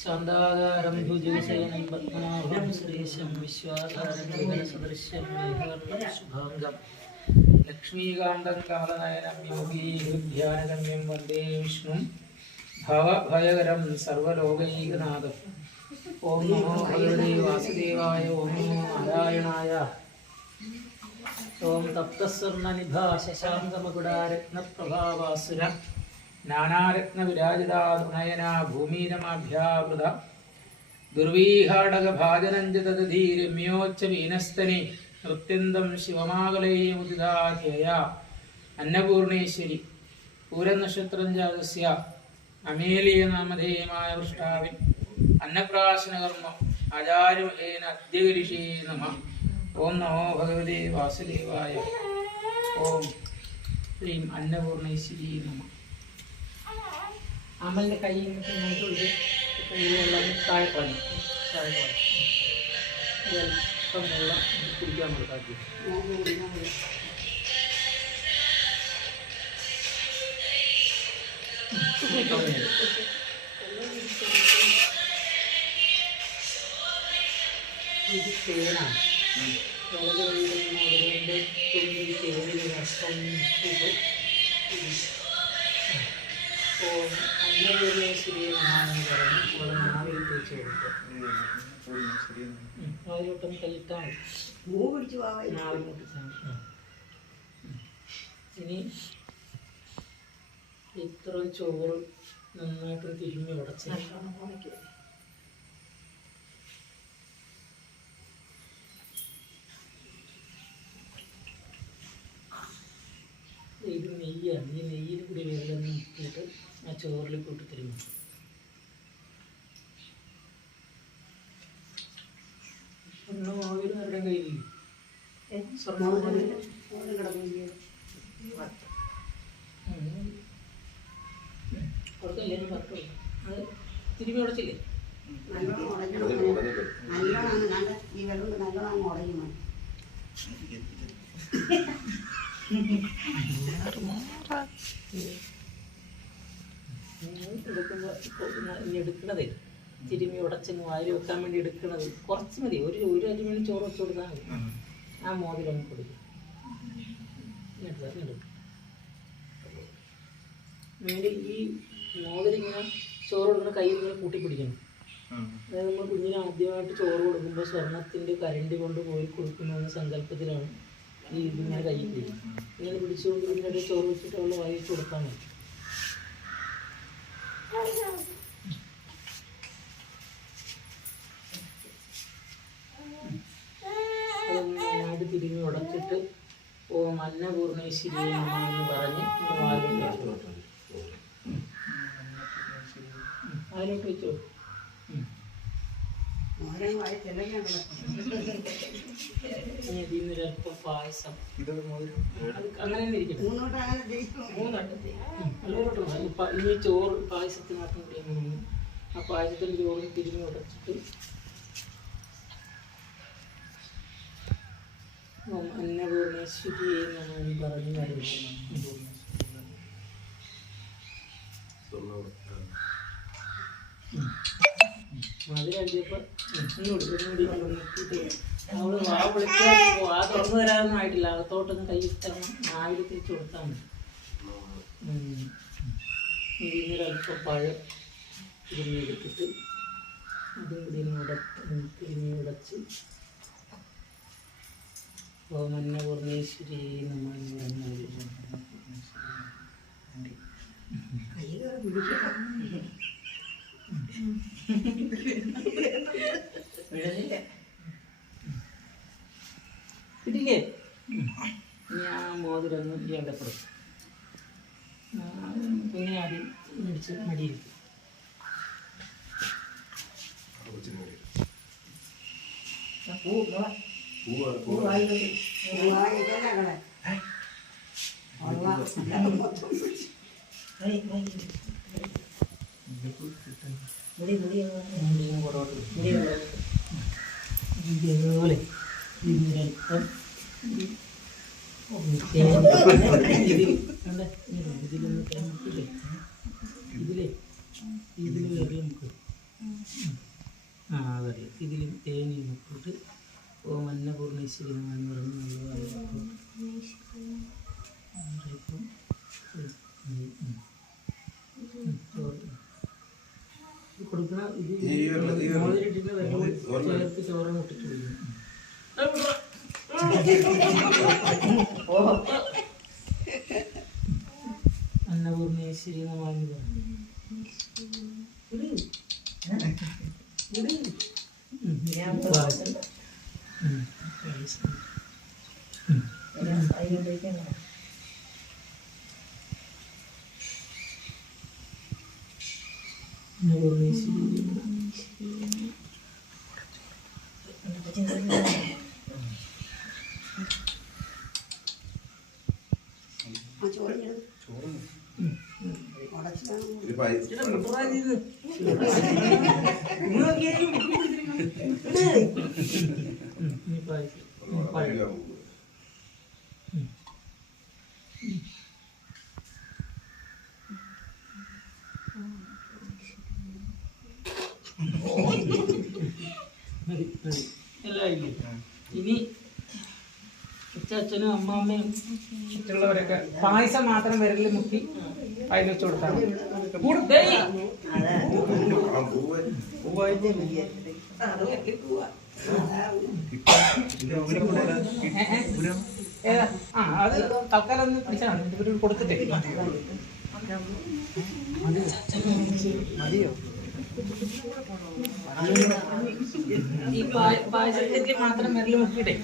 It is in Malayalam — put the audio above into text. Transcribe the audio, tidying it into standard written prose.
शान्ताकारं भुजगशयनं पद्मनाभं सुरेशं विश्वाधारं गगनसदृश्यं मेघवर्णं शुभाङ्गं लक्ष्मीकान्तं कमलनयनं योगीध्यानगम्यं वन्दे विष्णुं भवभयकरं सर्वलोकैकनाथम्। ॐ नमो भगवते वासुदेवाय, ॐ नमो नारायणाय। ॐ तप्तस्वर्णनिभा शशाङ्कमकुडारत्नप्रभावासुर नानारत्नविराजिता नयना भूमिरमाभ्यावृത दुर्वीहाडकभाजनं च तदधीरम्योच्च वीनस्तने नृत्यन्तं शिवमागलैमुदिताध्यया अन्नपूर्णेश्वरी पूरनक्षत्रं जातस्य अमेलीयनामधेयമായ വൃഷ്ടാവിൻ അന്നപ്രാശനകർമ്മം ആചാര്യമഹേന അദ്യഗിരിഷേ നമഃ. ഓം നമോ ഭഗവതേ വാസുദേവായ. ഓം ശ്രീം അന്നപൂർണേശ്വരി നമഃ. അമ്മലിൻ്റെ കയ്യിൽ നിന്നിട്ട് കയ്യിലെല്ലാം താഴെപ്പാടി അല്പം വെള്ളം കുടിക്കാൻ കൊടുക്കാക്കി. ഇത് തേനാണ്. മുളക് വെള്ളം തുള്ളി തേനിൽ രസം അന്നപൂർണേശ്വരി എന്നാണെന്ന് പറഞ്ഞ് ഇവിടെ നാവിൽ തേച്ച് കൊടുക്കുക. നാവിലോട്ടം കൈയിട്ടാൽ നാവിൽ മുട്ടിച്ചാൽ ഇനി ഇത്ര ചോറ് നന്നായിട്ട് തിരുമ്മി ഉടച്ച് ഇത് നെയ്യാണ്. ഈ നെയ്യിൽ കൂടി വെള്ളം മുക്കിയിട്ട് ആ ചോറിൽ കൂട്ടി തരുന്നു. സ്വർണ്ണമാവിൻ്റെ കയ്യിൽ കൊടുക്കല്ലേ പത്ത് അത് തിരുമ്പി ഉടച്ചില്ലേ? എടുക്കണത് തിരുമ്മി ഉടച്ചങ്ങ് വായിൽ വെക്കാൻ വേണ്ടി എടുക്കണത് കുറച്ച് മതി. ഒരു അരിമണി ചോറ് വെച്ച് കൊടുത്താൽ മതി. ആ മോതിരം കൊടുക്കും. വേണ്ടി ഈ മോതിരം ഇങ്ങനെ ചോറ് കൊടുക്കുന്ന കയ്യിൽ ഇങ്ങനെ കൂട്ടിപ്പിടിക്കണം. അതായത് നമ്മൾ കുഞ്ഞിന് ആദ്യമായിട്ട് ചോറ് കൊടുക്കുമ്പോൾ സ്വർണത്തിൻ്റെ കരണ്ടി കൊണ്ട് കോരി കൊടുക്കുന്ന സങ്കല്പത്തിലാണ് ഈ ഇതിങ്ങനെ കയ്യിൽ പിടിക്കും. ഇങ്ങനെ പിടിച്ചുകൊണ്ട് ഇതിനിടെ ചോറ് വെച്ചിട്ട് അവൾ വായി വെച്ച് കൊടുക്കാൻ മതി. അതൊന്നായിട്ട് തിരിഞ്ഞ് ഉടച്ചിട്ട് ഓം അന്നപൂർണേശ്വരി എന്ന് പറഞ്ഞ് വായിലോട്ട് വെച്ചു കൊടുക്കും. വായിലോട്ട് വെച്ചോ. ഇതിനൊരല്പം പായസം അങ്ങനെ തന്നെ ഇരിക്കട്ടെ. ഇനി ചോറ് പായസത്തിനകത്തും കൂടി ആ പായസത്തിൻ്റെ ചോറും തിരിഞ്ഞ് ഉടച്ചിട്ട് അന്നപൂർണേശ്വരി എന്ന് പറഞ്ഞ് അതിലപ്പോൾ അവള് വാ വിളിക്കാൻ ആ തുറന്നു തരാനൊന്നും ആയിട്ടില്ല. അകത്തോട്ടൊന്ന് കൈയിട്ടങ്ങ് നാവിൽ തിരിച്ചു കൊടുത്താൽ മതി. ഇതിനൊരല്പം പഴം തിരിഞ്ഞെടുത്തിട്ട് അതും തിരിഞ്ഞ് ഉടച്ച് ഓം അന്നപൂർണേശ്വരി നമ്മൾ കിട്ടില്ലേ? ഞാൻ മോതിരൊന്നും ചെയ്യേണ്ടപ്പെടും. പിന്നെ ആദ്യം മേടിച്ച് മടിയിരിക്കും. ഇതുപോലെ ഇതിനൊരൽപ്പം ഇതിലൊന്ന് ഇതിൽ ഇതിൽ വെള്ളം നമുക്ക് അതറിയാം. ഇതിൽ തേനി മുട്ടിട്ട് ഓം അന്നപൂർണേശ്വരി എന്ന് പറഞ്ഞ് കൊടുക്കണ ഇത് മോതിരിട്ടിട്ട് ചേർത്ത് ചോറ് മുട്ടിട്ട് കൊടുക്കണം. അന്നപൂർണേശ്വരി എന്ന് പറഞ്ഞു ഇനി അച്ഛനും അമ്മാമ്മയും മറ്റുള്ളവരൊക്കെ പായസം മാത്രം വിരലിൽ മുക്കി അതിൽ വെച്ച് കൊടുത്താൽ അത് തൽക്കാലം ഒന്ന് പിടിച്ചാണ് ഇവർ കൊടുത്തിട്ടേ മതിയോ. ഈ പായസത്തിൽ മാത്രം വിരൽ മുക്കിയിട്ടേ